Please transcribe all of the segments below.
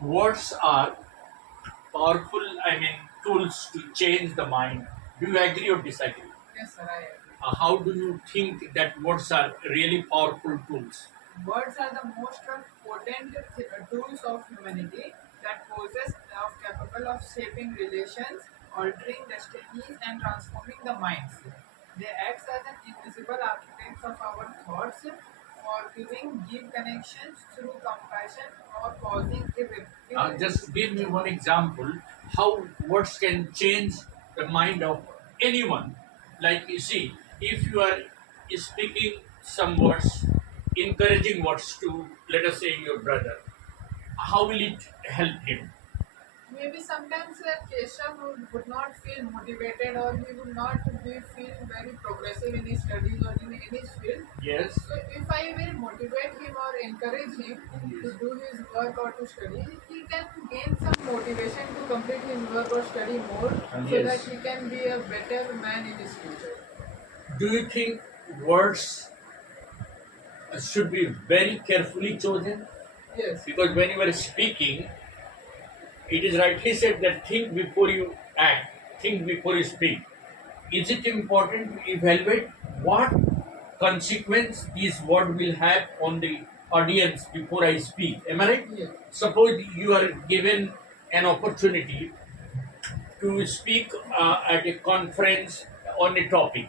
Words are powerful, tools to change the mind. Do you agree or disagree? Yes, sir, I agree. How do you think that words are really powerful tools? Words are the most potent tools of humanity that possess are capable of shaping relations, altering destinies, and transforming the minds. They act as an invisible architects of our thoughts, forgiving deep connections through compassion or causing Just give me one example how words can change the mind of anyone. Like you see, if you are speaking some words, encouraging words to, let us say, your brother, how will it help him? Maybe sometimes Keshav would not feel motivated or he would not feel very progressive in his studies or in any field. Yes. So if I will motivate him or encourage him to do his work or to study, he can gain some motivation to complete his work or study more so that Yes. he can be a better man in his future. Do you think words should be very carefully chosen? Yes. Because when you are speaking, it is rightly said that think before you act, think before you speak. Is it important to evaluate what consequence this word will have on the audience before I speak? Am I right? Yes. Suppose you are given an opportunity to speak at a conference on a topic.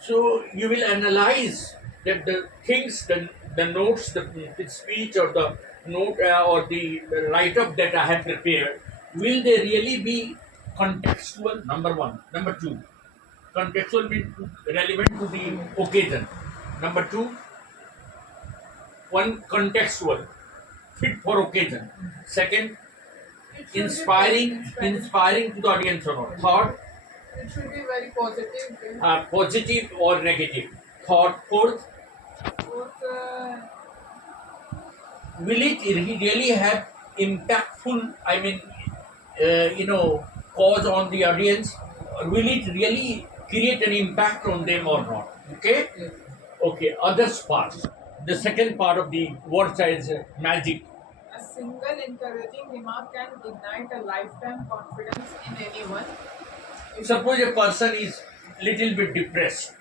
So you will analyze that the things, the notes, the speech or the note or the write up that I have prepared, will they really be contextual? Number one. Number two, contextual means relevant to the occasion. Number two, one contextual, fit for occasion. Second, It should be inspiring. inspiring to the audience or not. Third, It should be very positive. positive or negative. Thought. Fourth, Both will it really have impactful, cause on the audience? Will it really create an impact on them or not? Okay. yes. Okay, other parts. The second part of the word is magic. A single encouraging remark can ignite a lifetime confidence in anyone. If it, Suppose a person is little bit depressed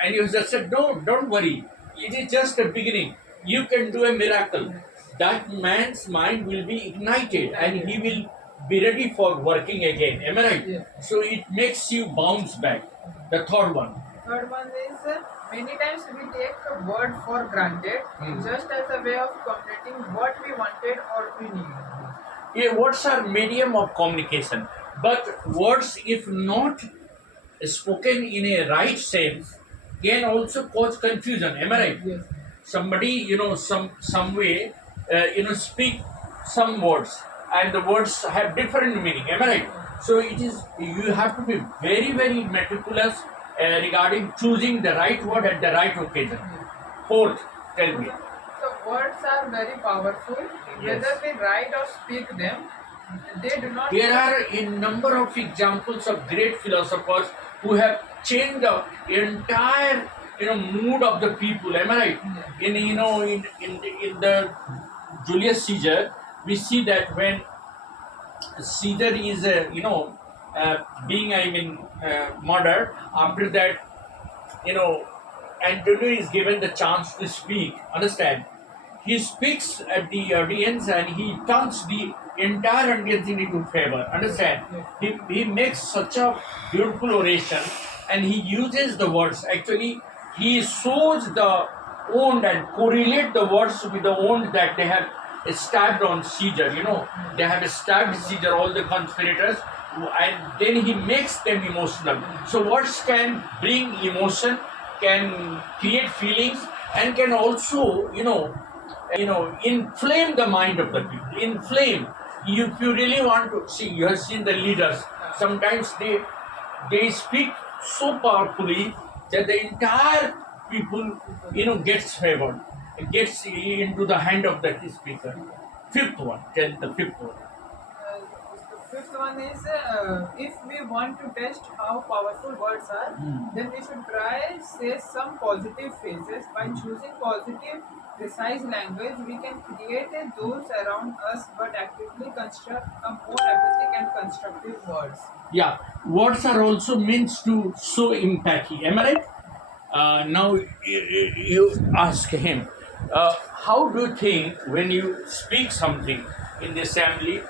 and you just said, no, don't worry, it is just a beginning, you can do a miracle. That man's mind will be ignited and he will be ready for working again. Am I right? yes. So it makes you bounce back. The third one. Third one is many times we take a word for granted just as a way of completing what we wanted or we need. Yeah, words are medium of communication, but words, if not spoken in a right sense, can also cause confusion. Am I right? Yes. Somebody, some way, speak some words, and the words have different meaning. Am I right? So it is, you have to be very very meticulous regarding choosing the right word at the right occasion. Fourth, tell me. So words are very powerful. Yes. Whether we write or speak them, they do not. There are a number of examples of great philosophers who have changed the entire mood of the people. Am I right? In the Julius Caesar, we see that when Caesar is being murdered. After that, Antonio is given the chance to speak. Understand? He speaks at the audience and he turns the entire audience into favor. Understand? He makes such a beautiful oration and he uses the words. Actually, he shows the wound and correlate the words with the wound that they have stabbed on Caesar. They have stabbed Caesar, all the conspirators, and then he makes them emotional. So words can bring emotion, can create feelings, and can also, inflame the mind of the people. Inflame. If you really want to see, you have seen the leaders. Sometimes they speak so powerfully that the entire people, gets favored, gets into the hand of the speaker. Fifth one, tell the fifth one. Fifth one is if we want to test how powerful words are, then we should try say some positive phrases. By choosing positive, precise language, we can create those around us, but actively construct a more empathic and constructive words. Yeah, words are also means to show empathy. Am I right? Now you ask him, how do you think when you speak something in the assembly?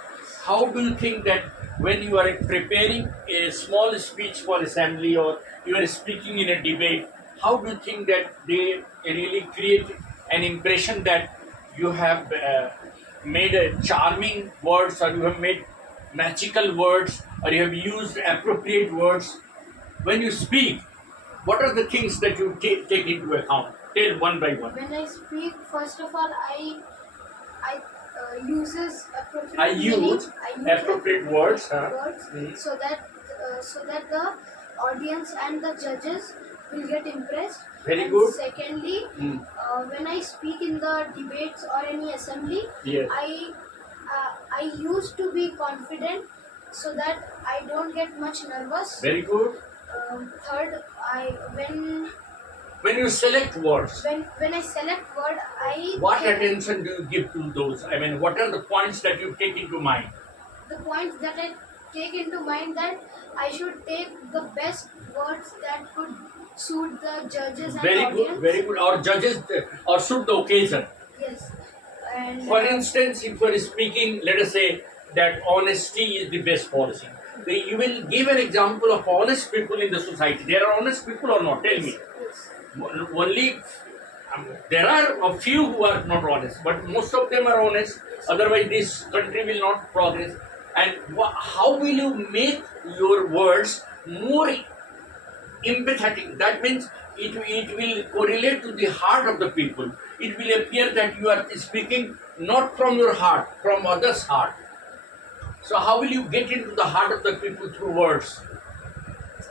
How do you think that when you are preparing a small speech for assembly or you are speaking in a debate? How do you think that they really create an impression that you have made a charming words or you have made magical words or you have used appropriate words when you speak? What are the things that you take into account? Tell one by one. When I speak, first of all, I uses I appropriate use meaning. I use appropriate words. Huh? words Mm. so that the audience and the judges will get impressed. Very and good. Secondly, Mm. when I speak in the debates or any assembly, Yes. I used to be confident so that I don't get much nervous. Very good. Third, I When you select words, when I select word, what attention do you give to those? I mean, what are the points that you take into mind? the points that I take into mind that I should take the best words that could suit the judges and Very audience. good, very good. Or judges, or suit the occasion. Yes, and For instance, if you are speaking, let us say that honesty is the best policy. You will give an example of honest people in the society. There are honest people or not? Tell me. yes, Only there are a few who are not honest, but most of them are honest. Otherwise, this country will not progress. And how will you make your words more empathetic? That means it will correlate to the heart of the people. It will appear that you are speaking not from your heart, from others' heart. So how will you get into the heart of the people through words?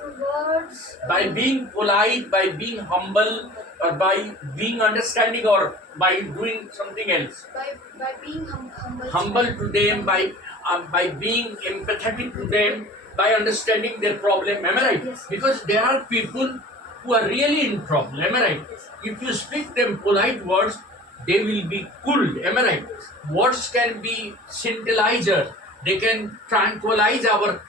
through words. By being polite, by being humble, or by being understanding, or by doing something else. By being humble. Humble to them, by being empathetic to them, by understanding their problem. Am I right? Yes. Because there are people who are really in problem. Am I right? Yes. If you speak them polite words, they will be cooled. Am I right? Words can be scintillizer. They can tranquilize our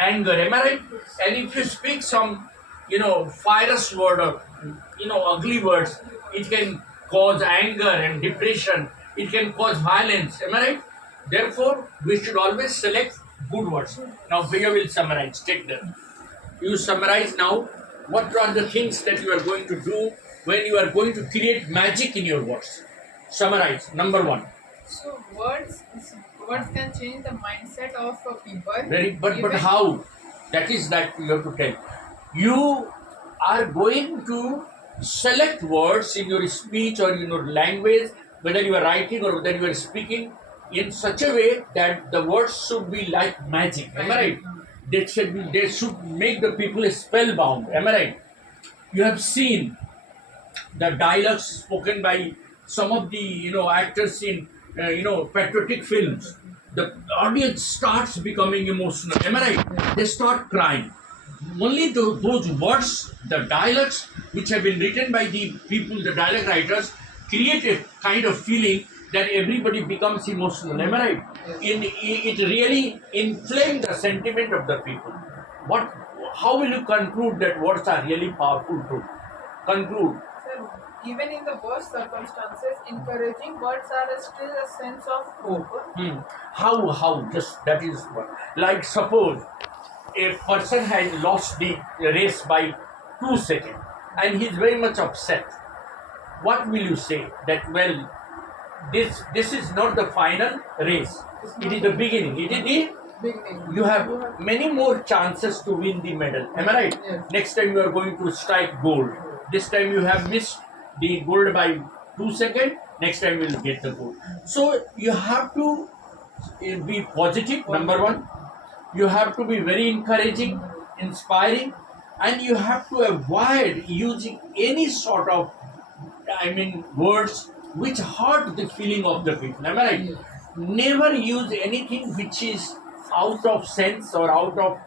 anger. Am I right? Yes. And if you speak some, fierce word or, ugly words, it can cause anger and depression. It can cause violence. Am I right? Therefore, we should always select good words. Now, Bhaiya will summarize. Take them. You summarize now. What are the things that you are going to do when you are going to create magic in your words? Summarize. Number one. So words can change the mindset of people. But Even- how? That you have to tell. You are going to select words in your speech or in your language, whether you are writing or whether you are speaking, in such a way that the words should be like magic. Am I right? They should make the people spellbound. Am I right? You have seen the dialogues spoken by some of the actors in patriotic films. The audience starts becoming emotional. Am I right? They start crying. Only those words, the dialogues which have been written by the people, the dialogue writers, create a kind of feeling that everybody becomes emotional. Am I right? It really inflames the sentiment of the people. How will you conclude that words are really powerful to conclude? Sir, even in the worst circumstances, encouraging words are still a sense of hope. How? Just that is what. Like suppose a person has lost the race by 2 seconds and he is very much upset. What will you say? That this is not the final race. It is the beginning. It is the Beginning. you have many more chances to win the medal. Am I right? Yes. Next time you are going to strike gold. This time you have missed the gold by 2 seconds. Next time you will get the gold. So you have to be positive. Number one, you have to be very encouraging, inspiring, and you have to avoid using any sort of, words which hurt the feeling of the people. Am I right? Never use anything which is out of sense or out of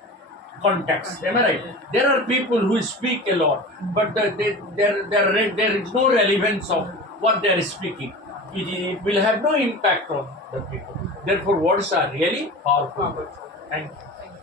context. Am I right? There are people who speak a lot, but there is no relevance of what they are speaking. It will have no impact on the people. Therefore, words are really powerful. Thank you.